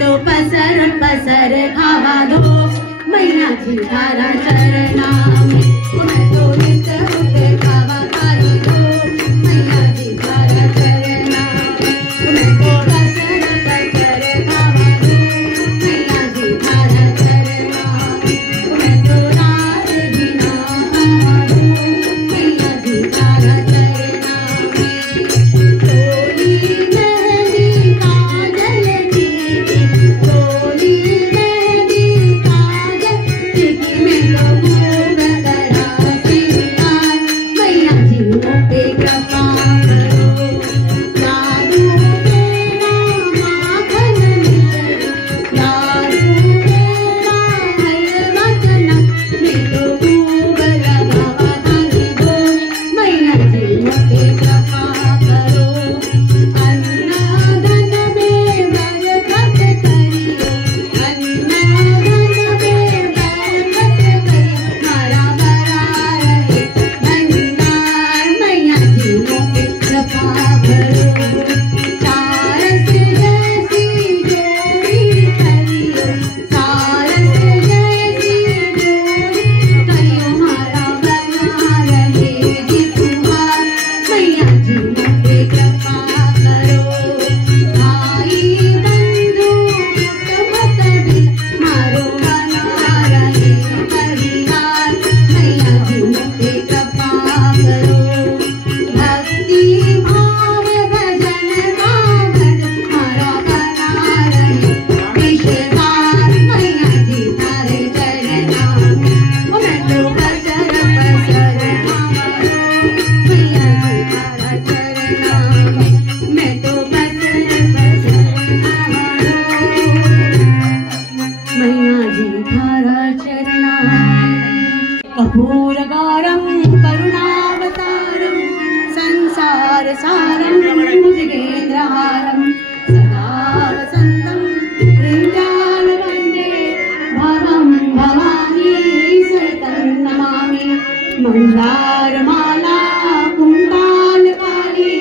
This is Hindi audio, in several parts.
तो पसर पसर खावा दो मैया जी तारा चरना में। मैं तो नित उठ खावा खाई दो मैया जी तारा चरना में। मैं तो पसर पसर खावा दो मैया जी तारा चरना में। मैं तो रात बिना खावा दो मैया जी तारा चरना में। टोली मेहंदी काजल की टोली मेहंदी काजल की मैं तो भूल करा सिंगार मैया जी पे कृपा करो। लाडू तेरा माखन मिश्र लाडू तेरा हलवा चना मैं तो भूल लगावा खाई दो मैया जी पे कृपा करो। अन्ना धन में बरकत करियो अन्ना धन में बरकत करियो मारा भरा रहे भंडार मैया जी पे कृपा करो। सारस जैसी जोड़ी करियो सारस जैसी जोड़ी करियो मारा बना रहे जिसुहार मैया जी पे कृपा करो। भाई बंधु कुटुंब भी मारो बना रहे परिवार मैया जी पे कृपा करो। भक्ति भाव भजन गावन मारा बना रहे विश्वास मैया जी तारे चरना में। मैं तो पसर पसर खावा दो मैया जी तारा चरना में। मैं तो पसर पसर खावा दो मैया जी तारा चरना में। कपूरगारं करुणावतारं संसार सारं भुजगेन्द्रहारं सदा वसन्तं हृदयाल वन्दे भवं भवानी सततं नमामि। मन्दारमाला कुण्डालकाली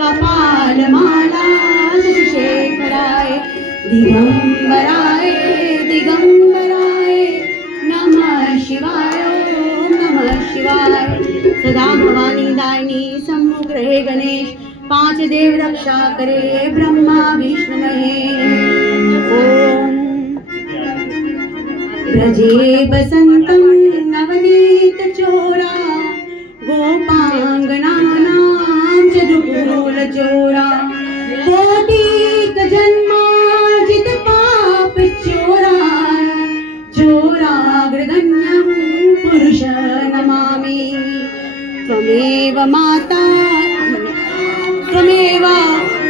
कपालमाला शशिशेखराय दिगंबराय दिगंबराय नमः शिवाय ओम नमः शिवाय। सदा भवानी दायिनी सम्मुख रहे गणेश पांच देव रक्षा करे ब्रह्मा विष्णु महेश। ओम ब्रजे बसंतं नवनीत चोरा गोपांगनानां चतुर्भुज चोरा कोटिक जन्मार्जित पाप चोरा चोराग्रगण्यं पुरुष नमामि। त्वमेव माता त्वमेव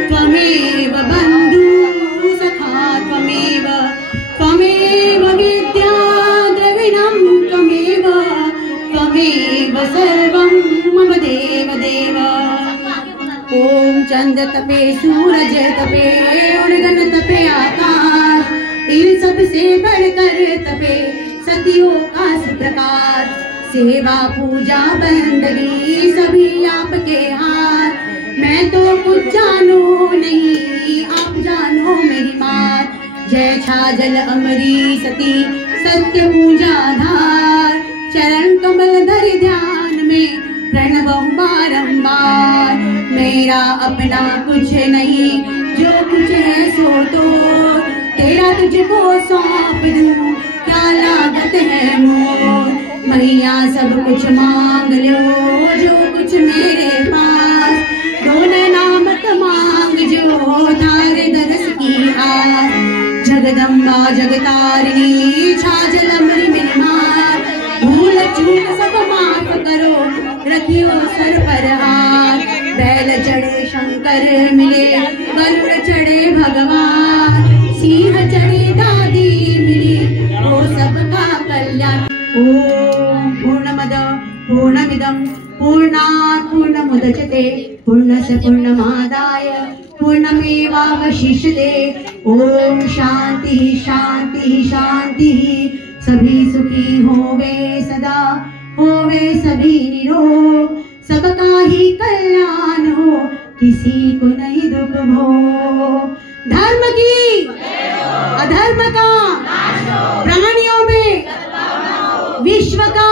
त्वमेव बन्धु सखा त्वमेव त्वमेव विद्या द्रविणं त्वमेव त्वमेव सर्वं मम देव देव। ओम चंद्र तपे सूरज तपे उड़गन तपे आकाश इन सब से बढ़कर तपे सतियों का प्रकार। सेवा पूजा बंदगी सभी आपके हाथ। मैं तो कुछ जानू नहीं आप जानो मेरी मात। जय छाजल अमरी सती सत्य पूजा धार। चरण कमल धर ध्यान में प्रणव बारंबार। मेरा अपना कुछ नहीं जो कुछ है सो तो तेरा तुझको सौंप दूं क्या लागत है मोर। मैया सब कुछ मांग लो जो कुछ मेरे पास। दोनों नामत मांग जो थारे दरस की आस। जगदम्बा जगतारिणी छाजल अमरी मेरी मात। भूल चूक सब माफ करो रखियो सर पर हाथ। बैल चढ़े शंकर मिले गरुड़ चढ़े भगवान। सिंह चढ़े दादी मिली वो सबका कल्याण। ओम पूर्णमद पूर्णमिदं पूर्णात् पूर्णमुदच्यते पूर्णस्य पूर्णमादाय पूर्णमेवावशिष्यते। ओम शांति शांति शांति। सभी सुखी होवे सदा होवे सभी निरोग। सबका ही कल्याण हो किसी को नहीं दुख भोग। धर्म की विश्व का